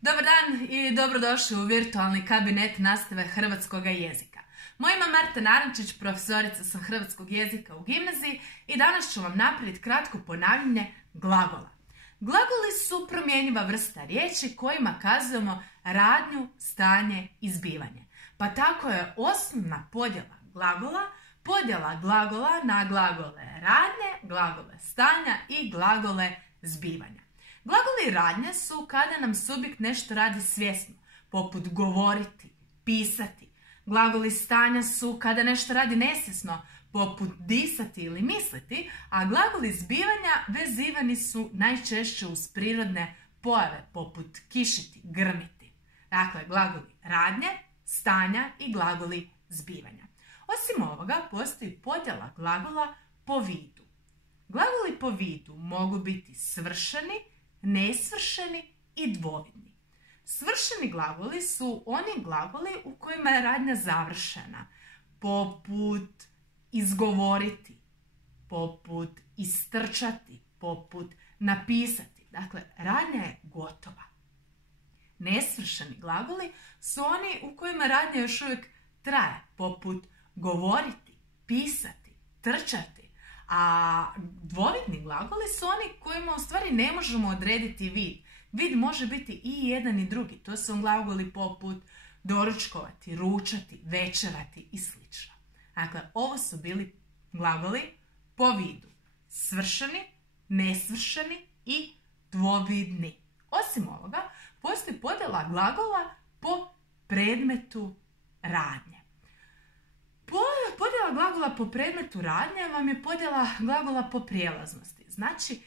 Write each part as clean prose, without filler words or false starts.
Dobar dan i dobrodošli u virtualni kabinet nastave hrvatskog jezika. Moje ime je Marta Narančić, profesorica sam hrvatskog jezika u gimnaziji i danas ću vam napraviti kratko ponavljanje glagola. Glagoli su promjenjiva vrsta riječi kojima kazujemo radnju, stanje i zbivanje. Pa tako je osnovna podjela glagola na glagole radnje, glagole stanja i glagole zbivanja. Glagoli radnje su kada nam subjekt nešto radi svjesno, poput govoriti, pisati. Glagoli stanja su kada nešto radi nesvjesno, poput disati ili misliti, a glagoli zbivanja vezivani su najčešće uz prirodne pojave, poput kišiti, grmiti. Dakle, glagoli radnje, stanja i glagoli zbivanja. Osim ovoga, postoji podjela glagola po vidu. Glagoli po vidu mogu biti svršeni, nesvršeni i dvovidni. Svršeni glagoli su oni glagoli u kojima je radnja završena, poput izgovoriti, poput istrčati, poput napisati. Dakle, radnja je gotova. Nesvršeni glagoli su oni u kojima radnja još uvijek traje, poput govoriti, pisati, trčati. A dvovidni glagoli su oni kojima u stvari ne možemo odrediti vid. Vid može biti i jedan i drugi. To su glagoli poput doručkovati, ručati, večerati i sl. Dakle, ovo su bili glagoli po vidu. Svršeni, nesvršeni i dvovidni. Osim ovoga, postoji podjela glagola po predmetu radnje. Podjela glagola po predmetu radnje vam je podjela glagola po prijelaznosti. Znači,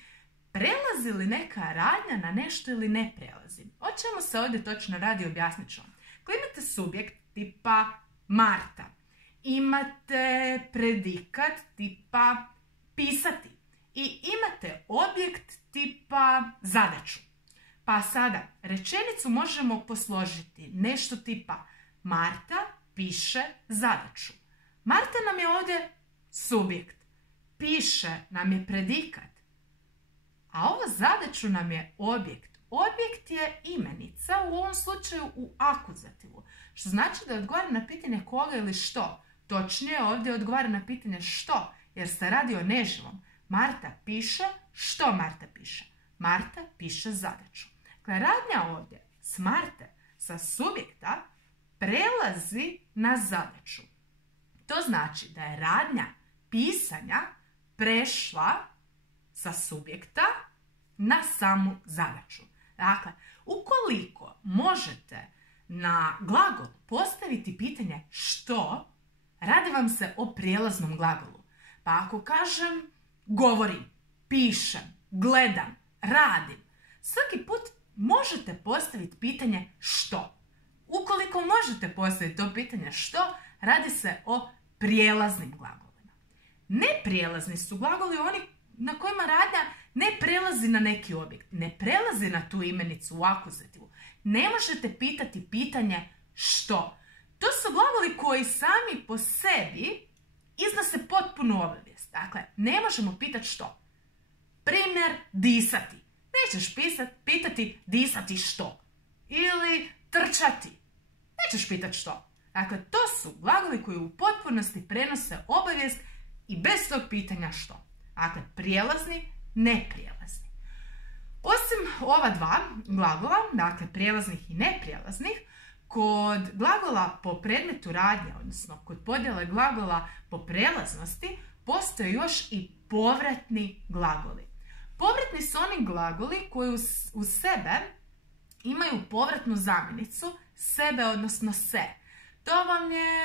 prelazi li neka radnja na nešto ili ne prelazi? O čemu se ovdje točno radi, objasnit ću vam. Ako imate subjekt tipa Marta, imate predikat tipa pisati i imate objekt tipa zadaću. Pa sada, rečenicu možemo posložiti nešto tipa Marta piše zadaću. Marta nam je ovdje subjekt, piše nam je predikat, a ovo zadaću nam je objekt. Objekt je imenica, u ovom slučaju u akuzativu, što znači da odgovara na pitanje koga ili što. Točnije, ovdje odgovara na pitanje što, jer se radi o neživom. Marta piše, što Marta piše? Marta piše zadaću. Dakle, radnja ovdje s Marte, sa subjekta, prelazi na zadaću. To znači da je radnja pisanja prešla sa subjekta na samu zadaću. Dakle, ukoliko možete na glagol postaviti pitanje što, radi vam se o prijelaznom glagolu. Pa ako kažem govorim, pišem, gledam, radim, svaki put možete postaviti pitanje što. Ukoliko možete postaviti to pitanje što, radi se o prijelaznim glagolima. Neprijelazni su glagoli oni na kojima radnja ne prelazi na neki objekt, ne prelazi na tu imenicu u akuzativu. Ne možete pitati pitanje što. To su glagoli koji sami po sebi iznose potpunu obavijest. Dakle, ne možemo pitati što. Primjer, disati. Nećeš pitati disati što. Ili trčati. Nećeš pitati što. Dakle, to su glagoli koji u potpunosti prenose obavijest i bez tog pitanja što. Dakle, prijelazni, neprijelazni. Osim ova dva glagola, dakle prijelaznih i neprijelaznih, kod glagola po predmetu radnje, odnosno kod podjele glagola po prelaznosti, postoje još i povratni glagoli. Povratni su oni glagoli koji u sebe imaju povratnu zamjenicu sebe, odnosno se. To vam je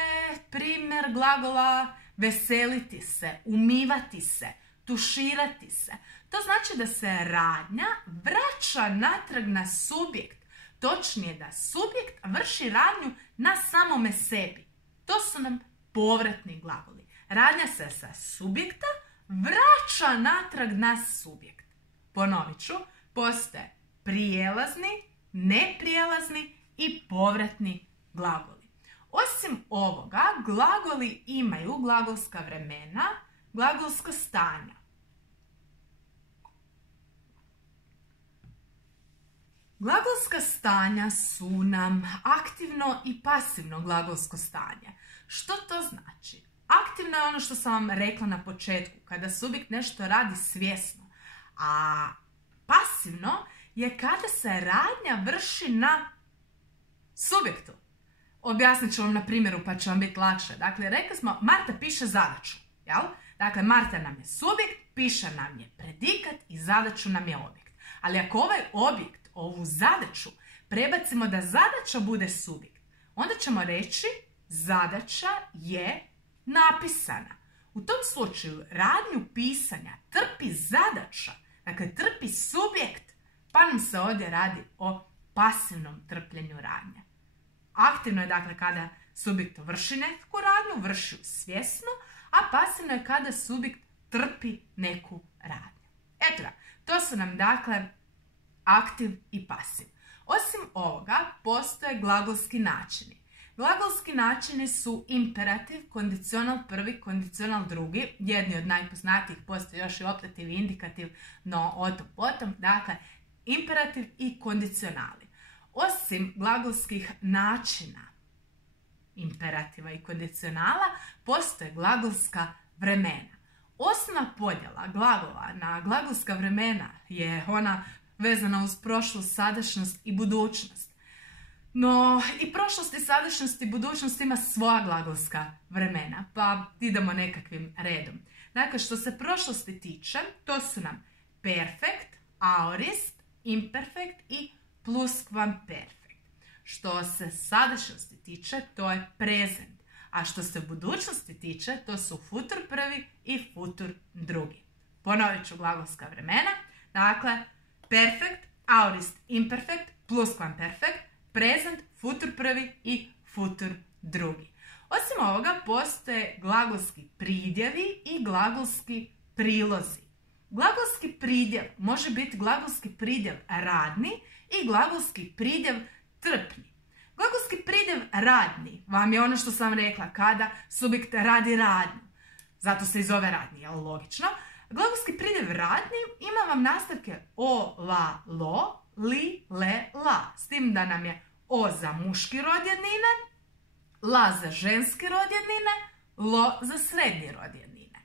primjer glagola veseliti se, umivati se, tuširati se. To znači da se radnja vraća natrag na subjekt. Točnije da subjekt vrši radnju na samome sebi. To su nam povratni glagoli. Radnja se sa subjekta vraća natrag na subjekt. Ponovit ću, postoje prijelazni, neprijelazni i povratni glagoli. Osim ovoga, glagoli imaju glagolska vremena, glagolska stanja. Glagolska stanja su nam aktivno i pasivno glagolsko stanje. Što to znači? Aktivno je ono što sam vam rekla na početku, kada subjekt nešto radi svjesno, a pasivno je kada se radnja vrši na subjektu. Objasnit ću vam na primjeru pa će vam biti lakše. Dakle, rekli smo Marta piše zadaću, jel? Dakle, Marta nam je subjekt, piše nam je predikat i zadaću nam je objekt. Ali ako ovaj objekt, ovu zadaću, prebacimo da zadaća bude subjekt, onda ćemo reći zadaća je napisana. U tom slučaju radnju pisanja trpi zadaća, dakle trpi subjekt, pa nam se ovdje radi o pasivnom trpljenju radnje. Aktivno je dakle kada subjekt vrši neku radnju, vrši svjesno, a pasivno je kada subjekt trpi neku radnju. Eto ga, to su nam dakle aktiv i pasiv. Osim ovoga, postoje glagolski načini. Glagolski načini su imperativ, kondicional prvi, kondicional drugi. Jedni od najpoznatijih, postoje još i optativ i indikativ, no o tom potom. Dakle, imperativ i kondicionali. Osim glagolskih načina imperativa i kondicionala, postoje glagolska vremena. Osnovna podjela glagola na glagolska vremena je ona vezana uz prošlost, sadašnjost i budućnost. No, i prošlost i sadašnjost i budućnost ima svoja glagolska vremena, pa idemo nekakvim redom. Dakle, što se prošlosti tiče, to su nam perfekt, aorist, imperfekt i pluskvamperfekt. Što se sadašnjosti tiče, to je prezent, a što se budućnosti tiče, to su futur prvi i futur drugi. Ponovit ću glagolska vremena. Dakle, perfekt, aorist, imperfekt, pluskvamperfekt, prezent, futur prvi i futur drugi. Osim ovoga, postoje glagolski pridjevi i glagolski prilozi. Glagolski pridjev može biti glagolski pridjev radni i glagolski pridjev trpni. Glagolski pridjev radni vam je ono što sam rekla, kada subjekt radi radnju. Zato se i zove radni, jel logično? Glagolski pridjev radni ima vam nastavke o, la, lo, li, le, la. S tim da nam je o za muški rod jednine, la za ženski rod jednine, lo za srednji rod jednine.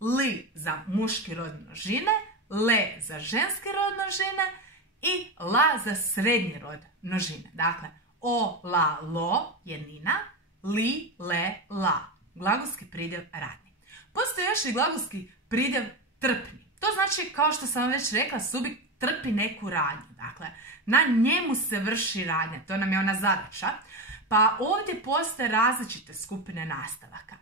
Li za muški rod množine, le za ženski rod množine i la za srednji rod množine. Dakle, o, la, lo jednina, li, le, la. Glagolski pridjev radni. Postoji još i glagolski pridjev trpni. To znači, kao što sam vam već rekla, subjekt trpi neku radnju. Dakle, na njemu se vrši radnja. To nam je ona zadaća. Pa ovdje postoje različite skupine nastavaka.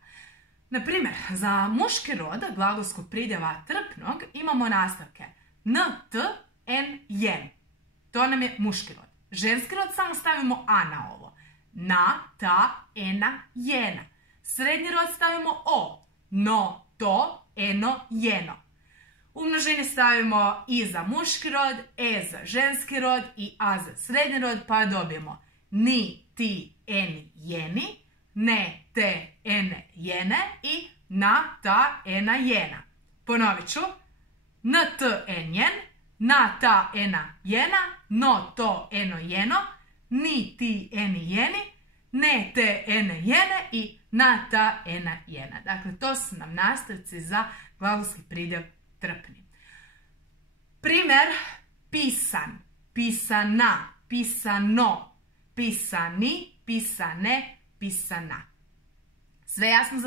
Naprimjer, za muški rod glagolskog pridjeva trpnog imamo nastavke n, t, n, jen. To nam je muški rod. Ženski rod samo stavimo a na ovo. Na, ta, ena, jena. Srednji rod stavimo o. No, to, eno, jeno. U množini stavimo i za muški rod, e za ženski rod i a za srednji rod, pa dobijemo ni, ti, eni, jeni, ne, te, ene, jene i na, ta, ena, jena. Ponovit ću. N, t, en, jen, na, ta, ena, jena, no, to, eno, jeno, ni, ti, eni, jeni, ne, te, ene, jene i na, ta, ena, jena. Dakle, to su nam nastavci za glagolski pridjev trpni. Primjer, pisan, pisana, pisano, pisani, pisane, pisana. Sve jasno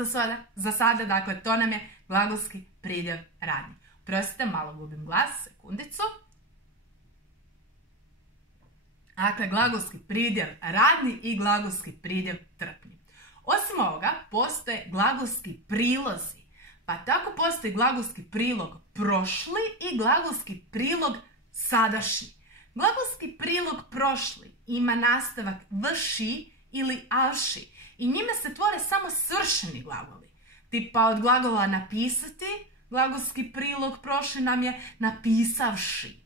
za sada, dakle to nam je glagolski pridjev radni. Prostite, malo gubim glas, sekundicu. Dakle, glagolski pridjev radni i glagolski pridjev trpni. Osim ovoga, postoje glagolski prilozi. Pa tako postoji glagolski prilog prošli i glagolski prilog sadašnji. Glagolski prilog prošli ima nastavak vrši ili avši i njime se tvore samo svršeni glagoli. Tipa od glagola napisati, glagolski prilog prošli nam je napisavši.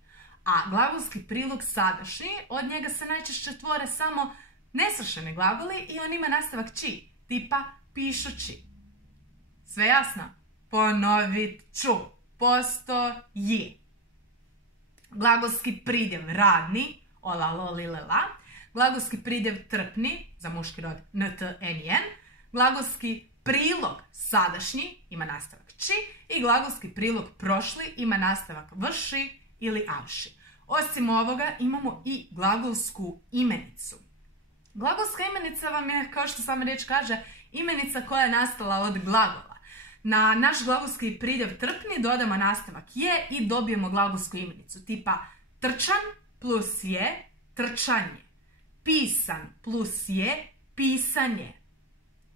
A glagolski prilog sadašnji, od njega se najčešće tvore samo nesvršeni glagoli i on ima nastavak či, tipa pišući. Sve jasno? Ponovit ću. Postoji. Glagolski pridjev radni, ola, lo, lile, la. Glagolski pridjev trpni, za muški rod nt, n. Glagolski prilog sadašnji ima nastavak či i glagolski prilog prošli ima nastavak vrši ili avši. Osim ovoga imamo i glagolsku imenicu. Glagolska imenica vam je, kao što sama riječ kaže, imenica koja je nastala od glagola. Na naš glagolski pridjev trpni dodamo nastavak je i dobijemo glagolsku imenicu tipa trčan plus je trčanje, pisan plus je pisanje.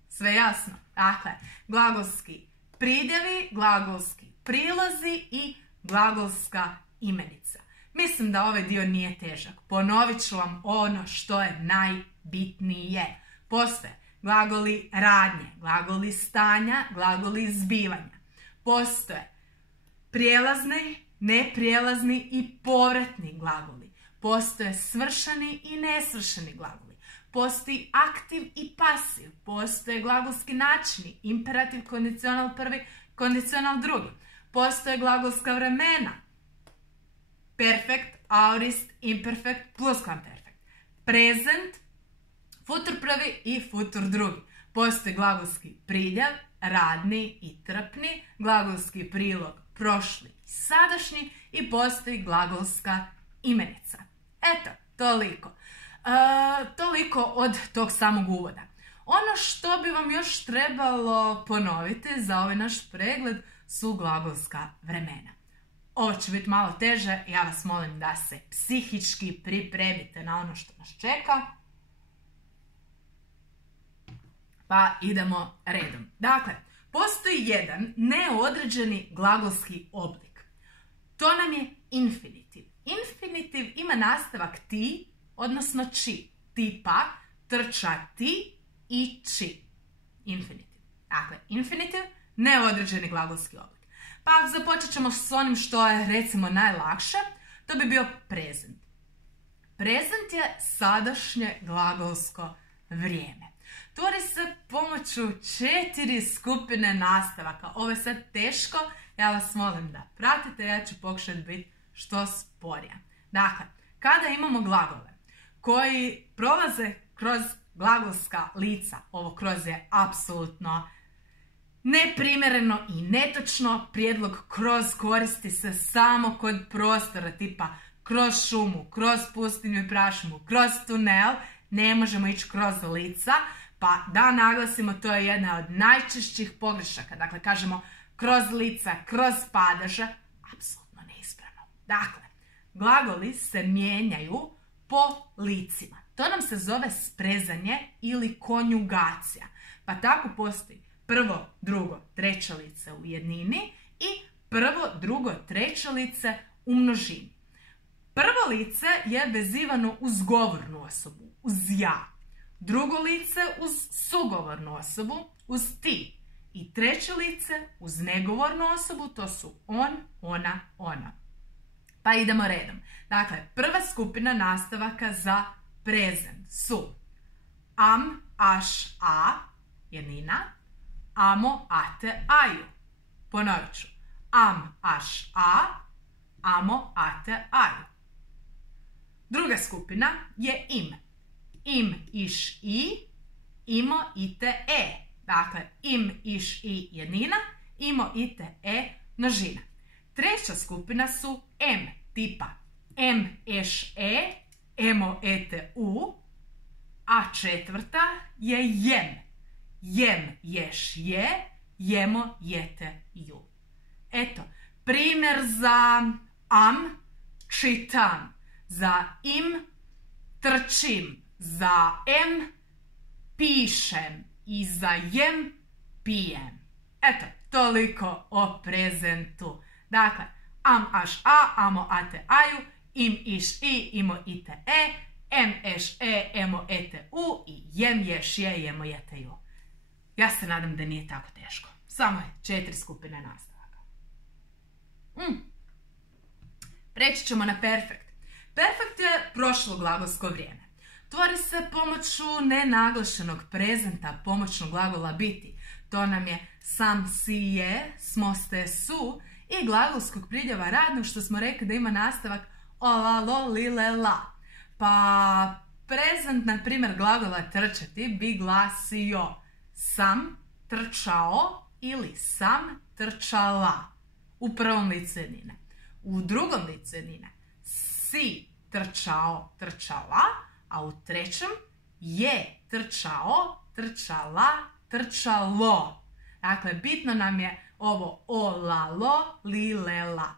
Sve jasno? Dakle, glagolski pridjevi, glagolski prilozi i glagolska imenica. Mislim da ovaj dio nije težak. Ponovit ću vam ono što je najbitnije. Postoje glagoli radnje, glagoli stanja, glagoli zbivanja. Postoje prijelazni, neprijelazni i povratni glagoli. Postoje svršeni i nesvršeni glagoli. Postoji aktiv i pasiv. Postoje glagolski načini, imperativ, kondicional prvi, kondicional drugi. Postoje glagolska vremena. Perfekt, aorist, imperfekt, pluskvamperfekt. Prezent, futur prvi i futur drugi. Postoji glagolski pridjev, radni i trpni, glagolski prilog, prošli i sadašnji i postoji glagolska imenica. Eto, toliko. Toliko od tog samog uvoda. Ono što bi vam još trebalo ponoviti za ovaj naš pregled su glagolska vremena. Ovo će biti malo teže, ja vas molim da se psihički pripremite na ono što nas čeka. Pa idemo redom. Dakle, postoji jedan neodređeni glagolski oblik. To nam je infinitiv. Infinitiv ima nastavak ti, odnosno či. Tipa trčati i či. Infinitiv. Dakle, infinitiv, neodređeni glagolski oblik. Pa započet ćemo s onim što je recimo najlakše. To bi bio prezent. Prezent je sadašnje glagolsko vrijeme. Tvori se pomoću 4 skupine nastavaka. Ovo je sad teško, ja vas molim da pratite, ja ću pokušati biti što sporija. Dakle, kada imamo glagole koji prolaze kroz glagolska lica, ovo kroz je apsolutno neprimjereno i netočno, prijedlog kroz koristi se samo kod prostora tipa kroz šumu, kroz pustinju i prašumu, kroz tunel, ne možemo ići kroz lica, pa da naglasimo, to je jedna od najčešćih pogrešaka. Dakle, kažemo kroz lica, kroz padeže, apsolutno neispravno. Dakle, glagoli se mijenjaju po licima. To nam se zove sprezanje ili konjugacija. Pa tako postoji prvo, drugo, treće lice u jednini i prvo, drugo, treće lice u množini. Prvo lice je vezivano uz govornu osobu, uz ja. Drugo lice uz sugovornu osobu, uz ti. I treće lice uz negovornu osobu, to su on, ona, ona. Pa idemo redom. Dakle, prva skupina nastavaka za prezent su am, aš, a, jednina, amo, ate, aju. Ponovit ću. Am, aš, a, amo, ate, aju. Druga skupina je im. Im, iš, i, imo, ite, e. Dakle, im, iš, i, jednina, imo, ite, e, množina. Treća skupina su em, tipa em, eš, e, emo, ete, u, a četvrta je jem. Jem, ješ, je, jemo, jete, ju. Eto, primjer za am, čitam, za im, trčim, za em, pišem i za jem, pijem. Eto, toliko o prezentu. Dakle, am, aš, a, amo, ate, aju, im, iš, i, imo, ite, e, em, eš, e, emo, ete, u i jem, ješ, je, jemo, jete, ju. Ja se nadam da nije tako teško. Samo je 4 skupine nastavaka. Preći ćemo na perfekt. Perfekt je prošlo glagolsko vrijeme. Tvori se pomoću nenaglašenog prezenta, pomoćnog glagola biti. To nam je sam, si, je, smo, ste, su i glagolskog pridjeva radnog, što smo rekli da ima nastavak ola, lo, li, le, la. Pa prezent, na primjer, glagola trčati bi glasio sam trčao ili sam trčala u prvom licu jednine. U drugom licu jednine si trčao, trčala, a u trećem je trčao, trčala, trčalo. Dakle, bitno nam je ovo olalo, lilela.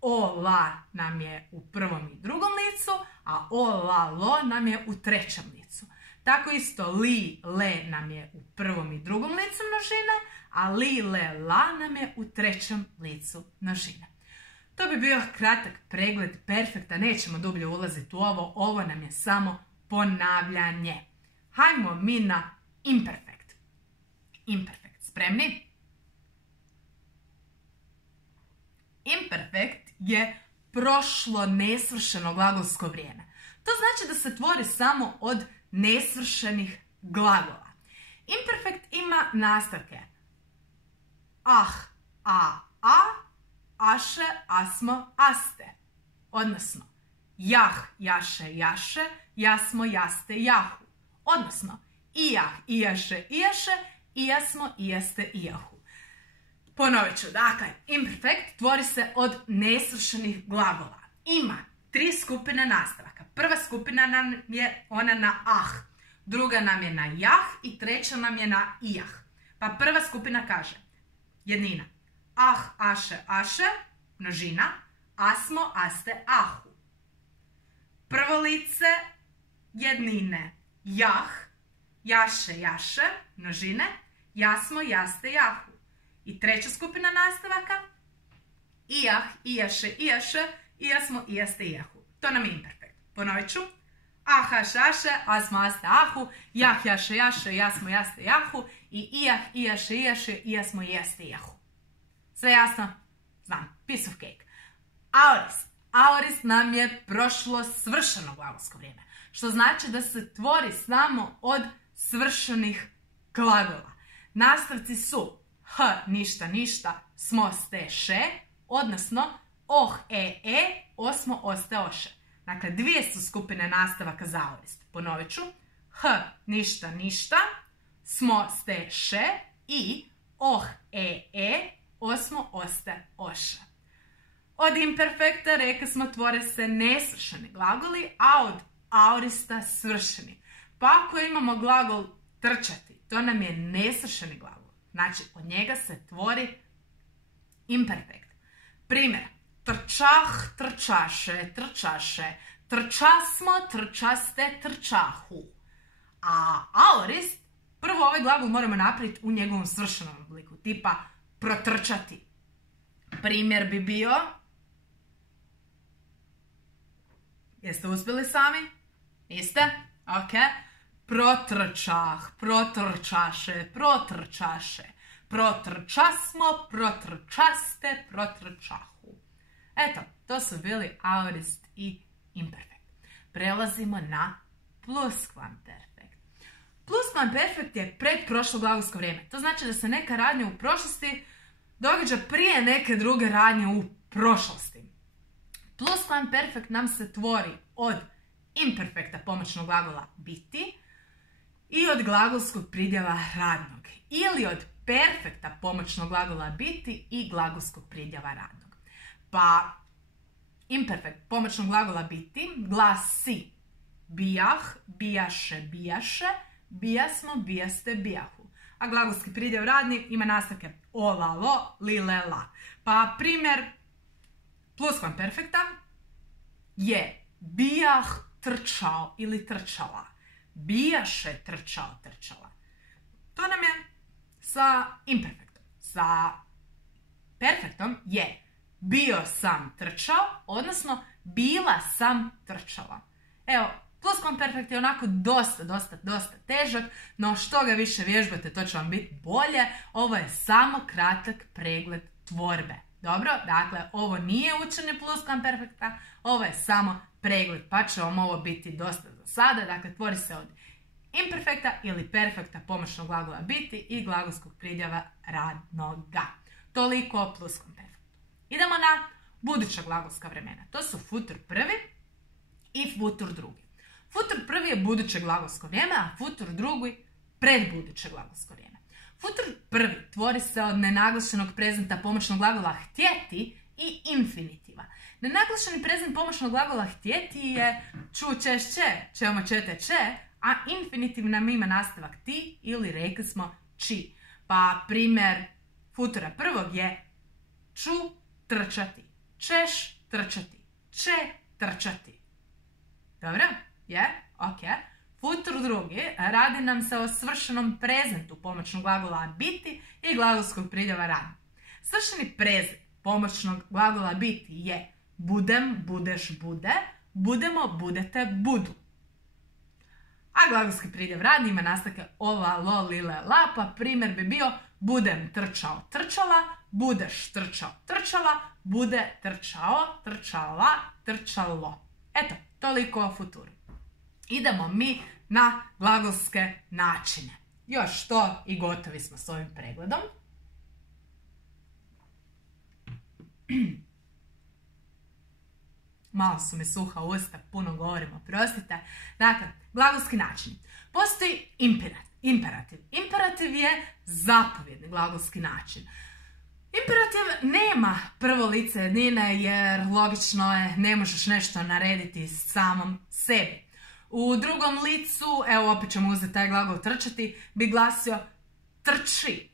Ola nam je u prvom i drugom licu, a olalo nam je u trećem licu. Tako isto li, le nam je u prvom i drugom licu množine, a li, le, la nam je u trećem licu množine. To bi bio kratak pregled perfekta, nećemo dublje ulaziti u ovo, ovo nam je samo ponavljanje. Hajmo mi na imperfekt. Imperfekt, spremni? Imperfekt je prošlo nesvršeno glagolsko vrijeme. To znači da se tvori samo od nesvršenih glagola. Imperfekt ima nastavke ah, a, aše, asmo, aste. Odnosno, jah, jaše, jaše, jasmo, jaste, jahu. Odnosno, ijah, ijaše, ijaše, ijasmo, ijaste, ijahu. Ponovit ću, dakle, imperfekt tvori se od nesvršenih glagola. Ima 3 skupine nastavaka. Prva skupina nam je ona na ah, druga nam je na jah i treća nam je na ijah. Pa prva skupina kaže, jednina, ah, aše, aše, množina, asmo, aste, ahu. Prvo lice jednine, jah, jaše, jaše, množine, jasmo, jaste, jahu. I treća skupina nastavaka, ijah, ijaše, ijaše, ijasmo, ijaste, ijahu. To nam je imperfekt. Ponovit ću. Ah, aš, aše, asmo, aste, ahu, jah, jaše, jaše, jasmo, jaste, jahu i ijah, ijaše, ijaše, ijasmo, ijaste, jahu. Sve jasno? Znam. Piece of cake. Aorist. Aorist nam je prošlo svršeno glagolsko vrijeme. Što znači da se tvori samo od svršenih glagola. Nastavci su h, ništa, ništa, smo, ste, še, odnosno oh, e, osmo, oste, oše. Dakle, 2 su skupine nastavaka za aorist. Ponovit ću. H, ništa, ništa, smo, ste, še i oh, e, osmo, oste, oše. Od imperfekta, rekli smo, tvore se nesvršeni glagoli, a od aorista svršeni. Pa ako imamo glagol trčati, to nam je nesvršeni glagol. Znači, od njega se tvori imperfekt. Primjer, trčah, trčaše, trčaše, trčasmo, trčaste, trčahu. A aorist, prvo ovaj glagol moramo napraviti u njegovom svršenom obliku, tipa protrčati. Primjer bi bio, jeste uspjeli sami? Niste? Ok. Protrčah, protrčaše, protrčaše, protrčasmo, protrčaste, protrčahu. Eto, to su bili aorist i imperfekt. Prelazimo na pluskvamperfekt. Pluskvamperfekt je predprošlo glagolsko vrijeme. To znači da se neka radnja u prošlosti događa prije neke druge radnje u prošlosti. Pluskvamperfekt nam se tvori od imperfekta pomoćnog glagola biti i od glagolskog pridjeva radnog. Ili od perfekta pomoćnog glagola biti i glagolskog pridjeva radnog. Pa imperfekt pomoćnog glagola biti glasi bijah, bijaše, bijaše, bijasmo, bijaste, bijahu. A glagolski pridjev radni ima nastavke olalo, lilela. Pa primjer pluskvamperfekta je bijah, trčao ili trčala. Bijaše, trčao, trčala. To nam je sa imperfektom. Sa perfektom je bio sam trčao, odnosno bila sam trčala. Evo, pluskvamperfekt je onako dosta težak, no što ga više vježbate, to će vam biti bolje. Ovo je samo kratak pregled tvorbe. Dobro, dakle, ovo nije učenje pluskvamperfekta, ovo je samo pregled, pa će vam ovo biti dosta za sada. Dakle, tvori se od imperfekta ili perfekta pomoćnog glagola biti i glagolskog pridjeva radnoga. Toliko o pluskvamperfektu. Idemo na buduća glagolska vremena. To su futur prvi i futur drugi. Futur prvi je buduće glagolsko vrijeme, a futur drugi predbuduće glagolsko vrijeme. Futur prvi tvori se od nenaglašenog prezenta pomoćnog glagola htjeti i infinitiva. Nenaglašeni prezent pomoćnog glagola htjeti je ču, češ, če, ćemo, ćete, če, a infinitiv nam ima nastavak ti ili rekli smo či. Pa primjer futura prvog je ču trčati, češ trčati, če trčati. Dobro? Je? Ok. Futur drugi radi nam se o svršenom prezentu pomoćnog glagola biti i glagolskog pridjeva radi. Svršeni prezent pomoćnog glagola biti je budem, budeš, bude, budemo, budete, budu. A glagolski pridjev radi ima nastavke ova, lo, lile, la, pa primjer bi bio budem trčao, trčala, budeš trčao, trčala, bude trčao, trčala, trčalo. Eto, toliko o futuru. Idemo mi na glagolske načine. Još to i gotovi smo s ovim pregledom. Malo su mi suha usta, puno govorim, oprostite. Dakle, glagolski način. Postoji imperativ. Imperativ je zapovjedni glagolski način. Imperativ nema prvo lice jednine jer logično je, ne možeš nešto narediti samom sebi. U drugom licu, evo opet ćemo uzeti taj glagol trčati, bi glasio trči.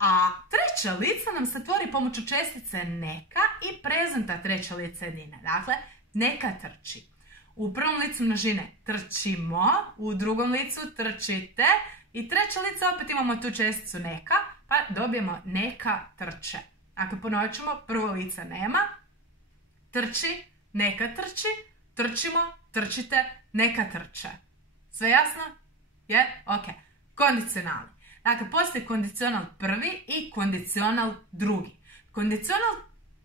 A treće lice nam se tvori pomoću čestice neka i prezenta treće lice jednine. Dakle, neka trči. U prvom licu množine trčimo, u drugom licu trčite i treće lice opet imamo tu česticu neka, pa dobijemo neka trče. Ako ponovit ćemo, prvo lice nema, trči, neka trči, trčimo, trčite, neka trče. Sve jasno? Je? Ok. Kondicionali. Dakle, postoji kondicional prvi i kondicional drugi. Kondicional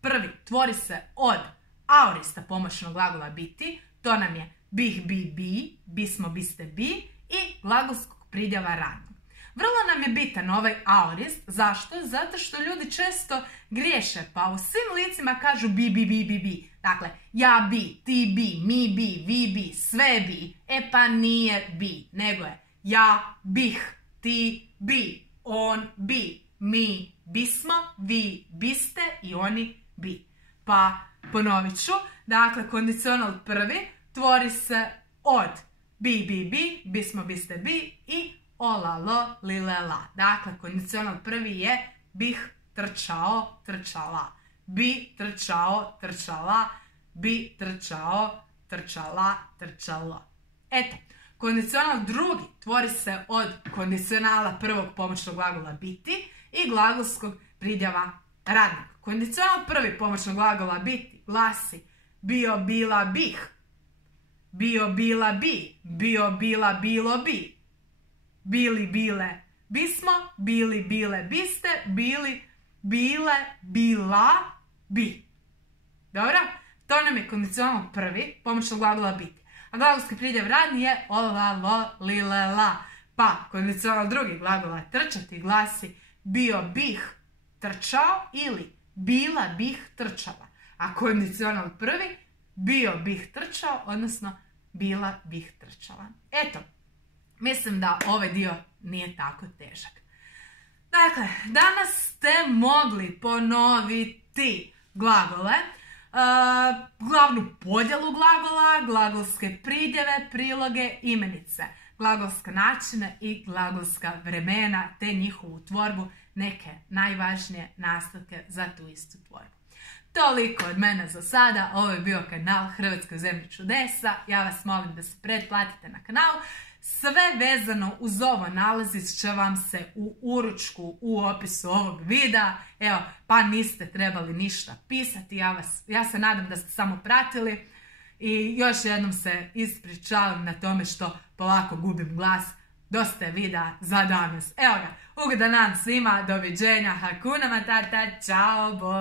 prvi tvori se od aorista pomoćnog glagola biti, to nam je bih, bi, bismo, biste, bi i glagolskog pridjeva radnog. Vrlo nam je bitan ovaj aorist. Zašto? Zato što ljudi često griješe, pa u svim licima kažu bi. Dakle, ja bi, ti bi, mi bi, vi bi, sve bi. E pa nije bi, nego je ja bih, ti bi, on bi, mi bismo, vi biste i oni bi. Pa ponovit ću, dakle, kondicional prvi tvori se od bi, bismo, biste, bi i ola, lo, lile, la. Dakle, kondicional prvi je bih trčao, trčala. Bi trčao, trčala. Bi trčao, trčala, trčalo. Eto, kondicional drugi tvori se od kondicionala prvog pomoćnog glagola biti i glagolskog pridjeva radnog. Kondicional prvi pomoćnog glagola biti glasi bio, bila, bih. Bio, bila, bi. Bio, bila, bilo, bi. Bili, bile, bismo. Bili, bile, biste. Bili, bile, bila, bi. Dobro? To nam je kondicional prvi pomoćnog glagola biti. A glagolski pridjev radni je ola, lo, lile, la. Pa kondicional drugi glagola trčati glasi bio, bih trčao ili bila, bih trčala. A kondicional prvi bio, bih trčao, odnosno bila, bih trčala. Eto, mislim da ovaj dio nije tako težak. Dakle, danas ste mogli ponoviti glagole, glavnu podjelu glagola, glagolske pridjeve, priloge, imenice, glagolske načine i glagolska vremena te njihovu tvorbu, neke najvažnije nastavke za tu istu tvorbu. Toliko od mene za sada. Ovo je bio kanal Hrvatskoj zemlji čudesa. Ja vas molim da se pretplatite na kanal. Sve vezano uz ovo nalazit će vam se u uručku u opisu ovog videa. Evo, pa niste trebali ništa pisati. Ja se nadam da ste samo pratili. I još jednom se ispričavam na tome što polako gubim glas. Dosta je videa za danas. Evo ga, ugodan dan svima, doviđenja, hakuna matata, čao, bo.